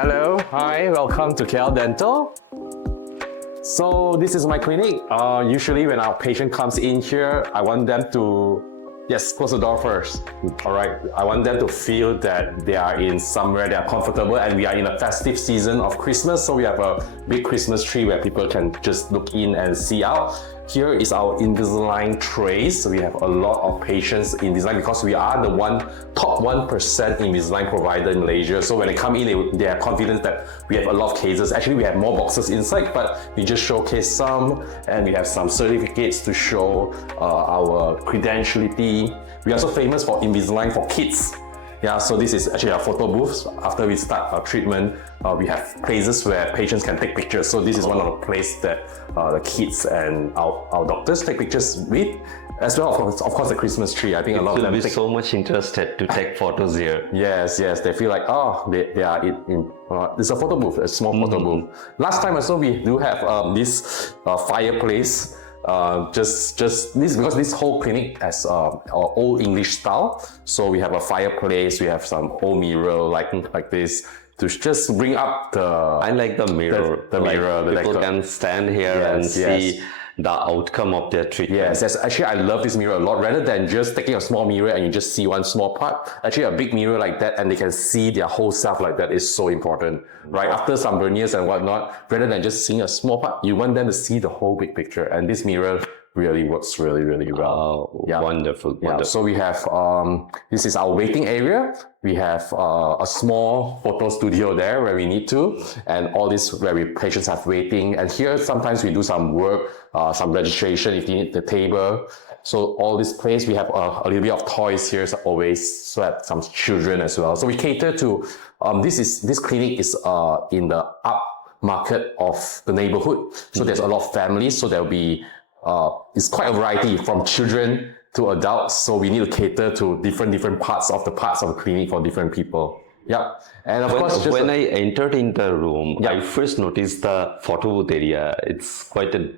Hello, hi, welcome to KL Dental. So this is my clinic. Usually when our patient comes in here, I want them to, yes, close the door first. All right, I want them to feel that they are in somewhere they are comfortable, and we are in a festive season of Christmas. So we have a big Christmas tree where people can just look in and see out. Here is our Invisalign trays. So we have a lot of patients in Invisalign because we are the top 1% Invisalign provider in Malaysia. So when they come in, they are confident that we have a lot of cases. Actually, we have more boxes inside, but we just showcase some, and we have some certificates to show our credentiality. We are also famous for Invisalign for kids. Yeah, so this is actually our photo booth. After we start our treatment, we have places where patients can take pictures. So this is one of the places that the kids and our doctors take pictures with, as well of course the Christmas tree. I think a lot of them will be so much interested to take photos here. Yes, they feel like, oh, they are in it's a photo booth, a small photo booth. Last time also we do have this fireplace. Just this, because this whole clinic has old English style. So we have a fireplace, we have some old mirror like this to just bring up the. I like the mirror. The mirror. The people can stand here and see the outcome of their treatment. Yes, actually I love this mirror a lot. Rather than just taking a small mirror and you just see one small part, actually a big mirror like that and they can see their whole self like that is so important, right? After some veneers and whatnot, rather than just seeing a small part, you want them to see the whole big picture, and this mirror really works really well. Wonderful. So we have this is our waiting area. We have a small photo studio there where we need to, and all this where patients have waiting. And here sometimes we do some work, some registration if you need the table. So all this place, we have a little bit of toys here, so always, so have some children as well. So we cater to this clinic is in the up market of the neighborhood. So there's a lot of families. So there'll be it's quite a variety from children to adults, so we need to cater to different parts of the clinic for different people. Yeah, and of course, when I entered in the room, I first noticed the photo booth area. It's quite a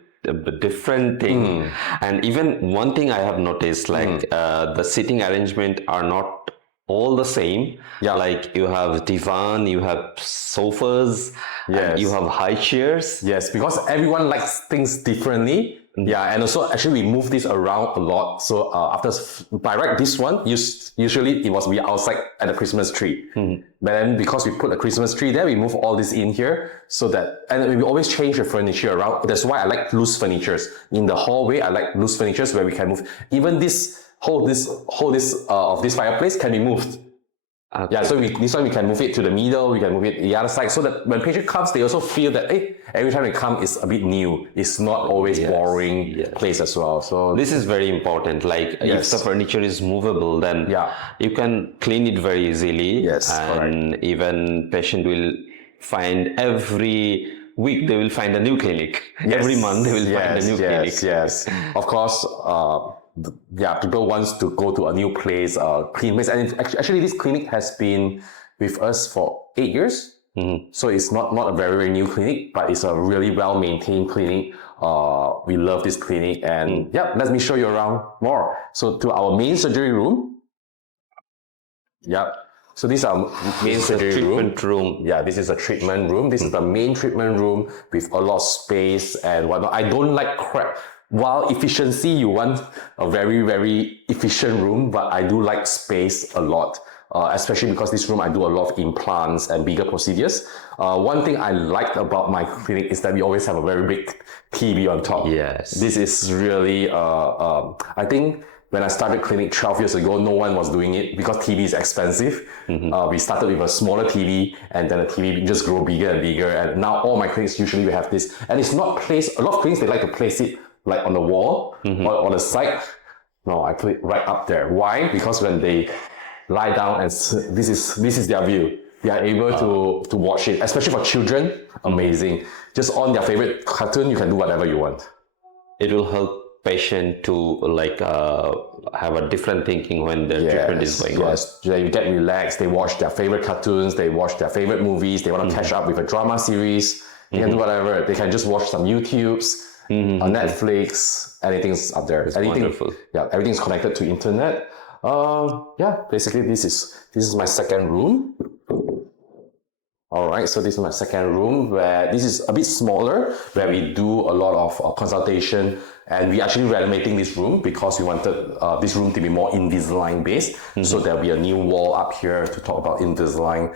different thing, and even one thing I have noticed, like the sitting arrangement are not all the same. Like you have divan, you have sofas, and you have high chairs. Yes, because everyone likes things differently. Yeah, and also actually we move this around a lot. So by right, this one usually it was we outside at the Christmas tree. But then because we put a Christmas tree there, we move all this in here so that, and we always change the furniture around. That's why I like loose furnitures. In the hallway, I like loose furnitures where we can move. Even this whole of this fireplace can be moved. Okay. Yeah, so this one we can move it to the middle, we can move it to the other side, so that when patient comes, they also feel that, hey, every time they come, it's a bit new. It's not always boring place as well. So this is very important. Like if the furniture is movable, then you can clean it very easily. Yes, and even patient will find every week they will find a new clinic. Every month they will find a new clinic. Yes, of course. People wants to go to a new place, clean place, and actually this clinic has been with us for 8 years. So it's not a very new clinic, but it's a really well maintained clinic. We love this clinic, and let me show you around more. So to our main surgery room. So this is our main surgery room. Yeah, this is a treatment room. This is the main treatment room with a lot of space and whatnot. I don't like crap. While efficiency, you want a very efficient room, but I do like space a lot, especially because this room I do a lot of implants and bigger procedures. One thing I liked about my clinic is that we always have a very big TV on top. Yes. This is really, I think when I started clinic 12 years ago, no one was doing it because TV is expensive. We started with a smaller TV, and then the TV just grew bigger and bigger. And now all my clinics usually we have this, and it's not placed, a lot of clinics, they like to place it like on the wall or on the side. No, I put it right up there. Why? Because when they lie down and this is their view, they are able to watch it, especially for children. Amazing. Just on their favorite cartoon, you can do whatever you want. It will help patient to have a different thinking when the treatment is going on. They get relaxed, they watch their favorite cartoons, they watch their favorite movies, they want to catch up with a drama series, they can do whatever. They can just watch some YouTubes, on Netflix, anything's up there. Wonderful. Yeah, everything's connected to internet. Basically this is my second room. All right, so this is my second room where this is a bit smaller, where we do a lot of consultation, and we actually renovating this room because we wanted this room to be more Invisalign based. So there'll be a new wall up here to talk about Invisalign.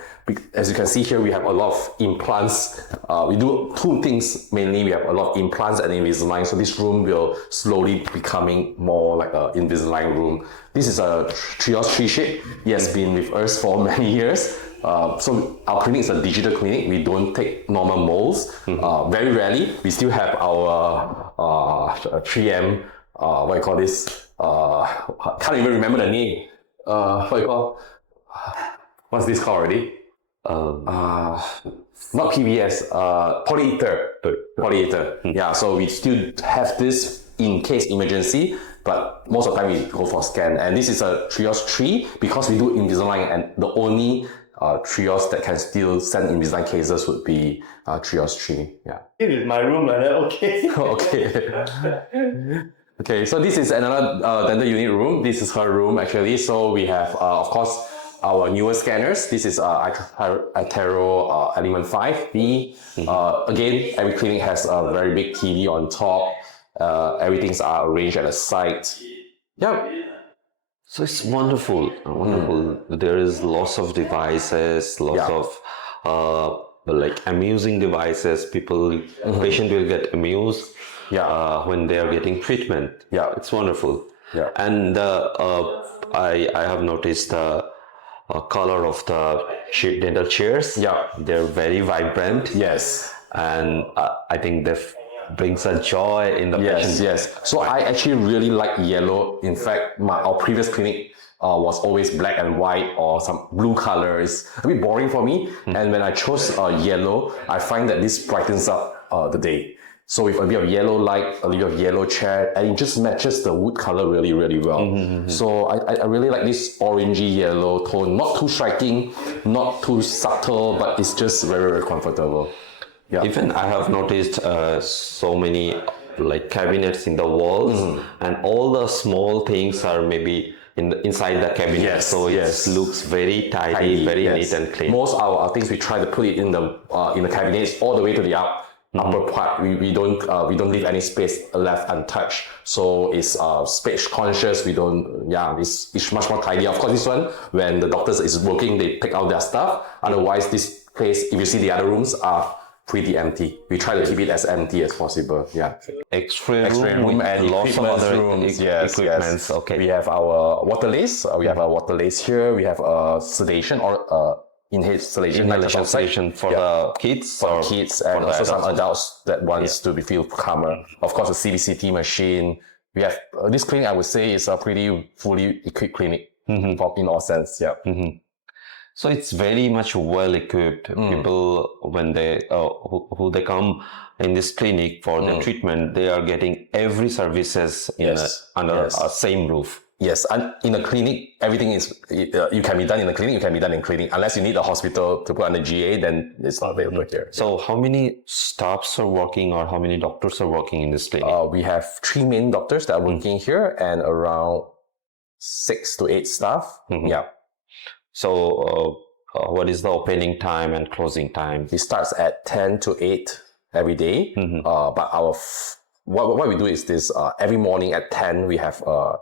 As you can see here, we have a lot of implants. We do two things mainly. We have a lot of implants and Invisalign. So this room will slowly becoming more like an Invisalign room. This is a trios tree shape. It has been with us for many years. So our clinic is a digital clinic. We don't take normal molds. Very rarely. We still have our 3M, what you call this? Can't even remember the name. What you call? What's this called already? Not PBS, polyether. Polyether. Yeah, so we still have this in case emergency, but most of the time we go for scan. And this is a trios 3 because we do Invisalign, and the only trios that can still send Invisalign cases would be trios 3. Yeah. This is my room, like that, okay? Okay. Okay, so this is another dental unit room. This is her room actually. So we have, of course, our newer scanners. This is iTero Element 5B. Again, every clinic has a very big TV on top. Everything's arranged at the side. Yeah. So it's wonderful, wonderful. There is lots of devices, lots of like amusing devices. Patient will get amused when they are getting treatment. Yeah, it's wonderful. Yeah, and I have noticed the color of the dental chairs. Yeah, they're very vibrant. Yes, and I think that brings a joy in the patient. Yes. So I actually really like yellow. In fact, our previous clinic was always black and white or some blue color. It's a bit boring for me. And when I chose yellow, I find that this brightens up the day. So with a bit of yellow light, a little bit of yellow chair, and it just matches the wood color really, really well. So I really like this orangey yellow tone. Not too striking, not too subtle, but it's just very, very comfortable. Yeah. Even I have noticed so many like cabinets in the walls, and all the small things are maybe inside the cabinet. So it looks very tidy, very neat and clean. Most of our things we try to put it in the cabinets all the way to the upper part. We don't leave any space left untouched. So it's space conscious. We don't. It's much more tidy. Of course, this one when the doctors is working, they take out their stuff. Otherwise, this place, if you see the other rooms, are pretty empty. We try to keep it as empty as possible. Yeah. X-ray room and lots of other rooms. Equipments. Okay. We have our water lace. We have our water lace here. We have sedation or inhalation for the kids. For the kids and also some adults that wants to feel calmer. Of course, a CBCT machine. We have this clinic. I would say is a pretty fully equipped clinic in all sense. Yeah. So it's very much well equipped. People, when they who they come in this clinic for the treatment, they are getting every services under a same roof. Yes, and in a clinic, everything is you can be done in the clinic. You can be done in clinic, unless you need a hospital to put under GA. Then it's not available here. So how many staffs are working, or how many doctors are working in this clinic? We have 3 main doctors that are working here, and around 6 to 8 staff. Yeah. So, what is the opening time and closing time? It starts at 10 to 8 every day. But what we do is this, every morning at 10, we have a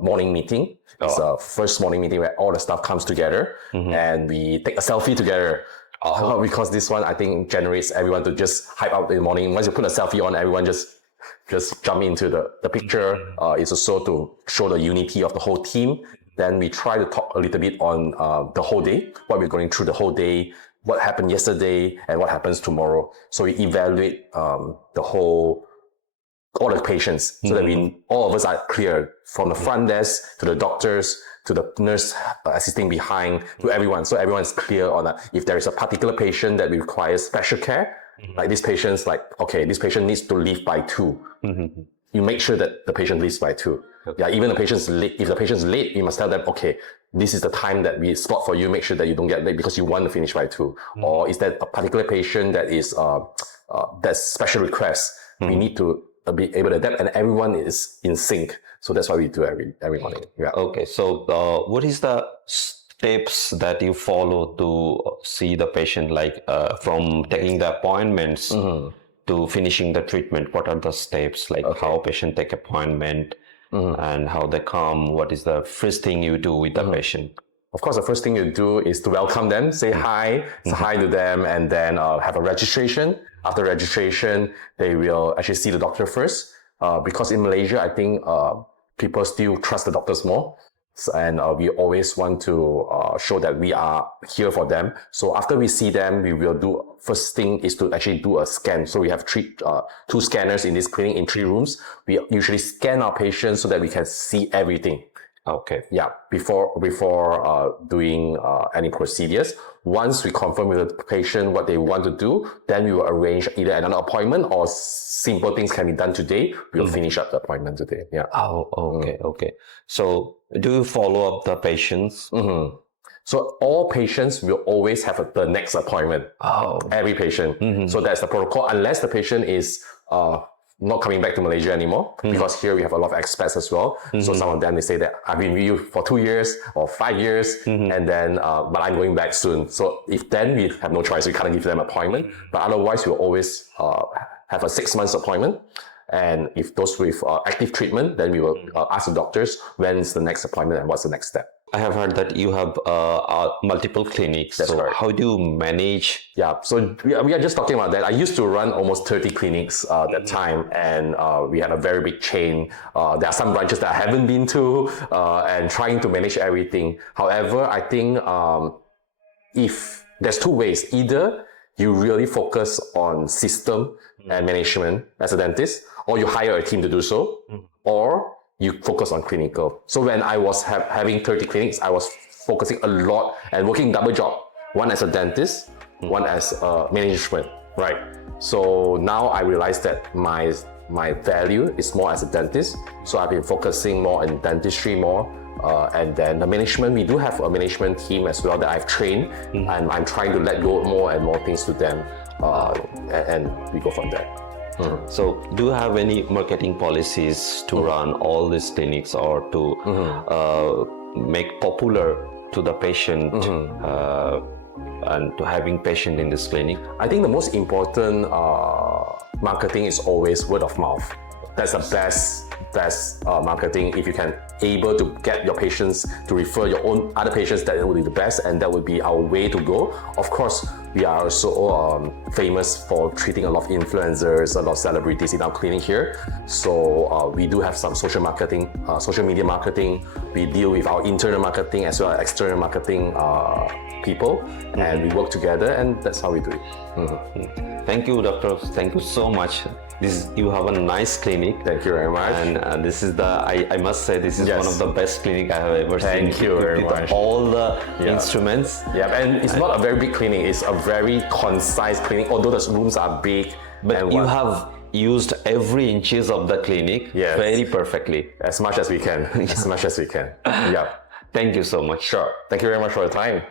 morning meeting. It's a first morning meeting where all the staff comes together and we take a selfie together. Because this one, I think, generates everyone to just hype up in the morning. Once you put a selfie on, everyone just jump into the picture. It's also to show the unity of the whole team. Then we try to talk a little bit on the whole day, what we're going through the whole day, what happened yesterday, and what happens tomorrow. So we evaluate all the patients, so that all of us are clear, from the front desk to the doctors to the nurse assisting behind to everyone. So everyone's clear on that. If there is a particular patient that requires special care, like this patient's this patient needs to leave by 2. You make sure that the patient leaves by 2. Yeah, even the patient's late. If the patient's late, you must tell them, okay, this is the time that we slot for you. Make sure that you don't get late because you want to finish by 2. Or is that a particular patient that is that's special request? We need to be able to adapt, and everyone is in sync. So that's why we do every morning. Yeah. Okay. So what is the steps that you follow to see the patient, like from taking the appointments to finishing the treatment? What are the steps, like how patient take appointment and how they come? What is the first thing you do with the patient? Of course, the first thing you do is to welcome them, say hi, say hi to them, and then have a registration. After registration, they will actually see the doctor first. Because in Malaysia, I think people still trust the doctors more. And we always want to show that we are here for them. So after we see them, we will do, first thing is to actually do a scan. So we have two scanners in this clinic in 3 rooms. We usually scan our patients so that we can see everything. Okay. Yeah, before doing any procedures. Once we confirm with the patient what they want to do, then we will arrange either another appointment or simple things can be done today. We'll finish up the appointment today. Yeah. Oh, okay, okay. So do you follow up the patients? So all patients will always have the next appointment. Oh. Every patient. So that's the protocol, unless the patient is not coming back to Malaysia anymore, because here we have a lot of expats as well. So some of them, they say that I've been with you for 2 years or 5 years, and then, but I'm going back soon. So if then we have no choice, we can't give them an appointment, but otherwise we'll always have a 6 months appointment. And if those with active treatment, then we will ask the doctors when's the next appointment and what's the next step. I have heard that you have multiple clinics. That's correct. How do you manage? Yeah, so we are just talking about that. I used to run almost 30 clinics that time, and we had a very big chain. There are some branches that I haven't been to, and trying to manage everything. However, I think if there's 2 ways, either you really focus on system and management as a dentist, or you hire a team to do so, or you focus on clinical. So when I was having 30 clinics, I was focusing a lot and working double job. One as a dentist, one as management, right? So now I realized that my value is more as a dentist. So I've been focusing more on dentistry more. And then the management, we do have a management team as well that I've trained, and I'm trying to let go more and more things to them. And we go from there. So do you have any marketing policies to run all these clinics, or to make popular to the patient and to having patient in this clinic? I think the most important marketing is always word of mouth. That's the best marketing. If you can able to get your patients to refer your own other patients, that would be the best, and that would be our way to go. Of course, we are also famous for treating a lot of influencers, a lot of celebrities in our clinic here. So we do have some social marketing, social media marketing. We deal with our internal marketing as well as external marketing people, and we work together, and that's how we do it. Thank you, doctor. Thank you so much. You have a nice clinic. Thank you very much. And this is I must say, this is one of the best clinic I have ever seen. Thank you very much. With all the instruments. Yeah, and it's not a very big clinic. It's a very concise clinic, although the rooms are big. But you have used every inches of the clinic very perfectly. As much as we can. As much as we can. Yeah. Thank you so much. Sure. Thank you very much for your time.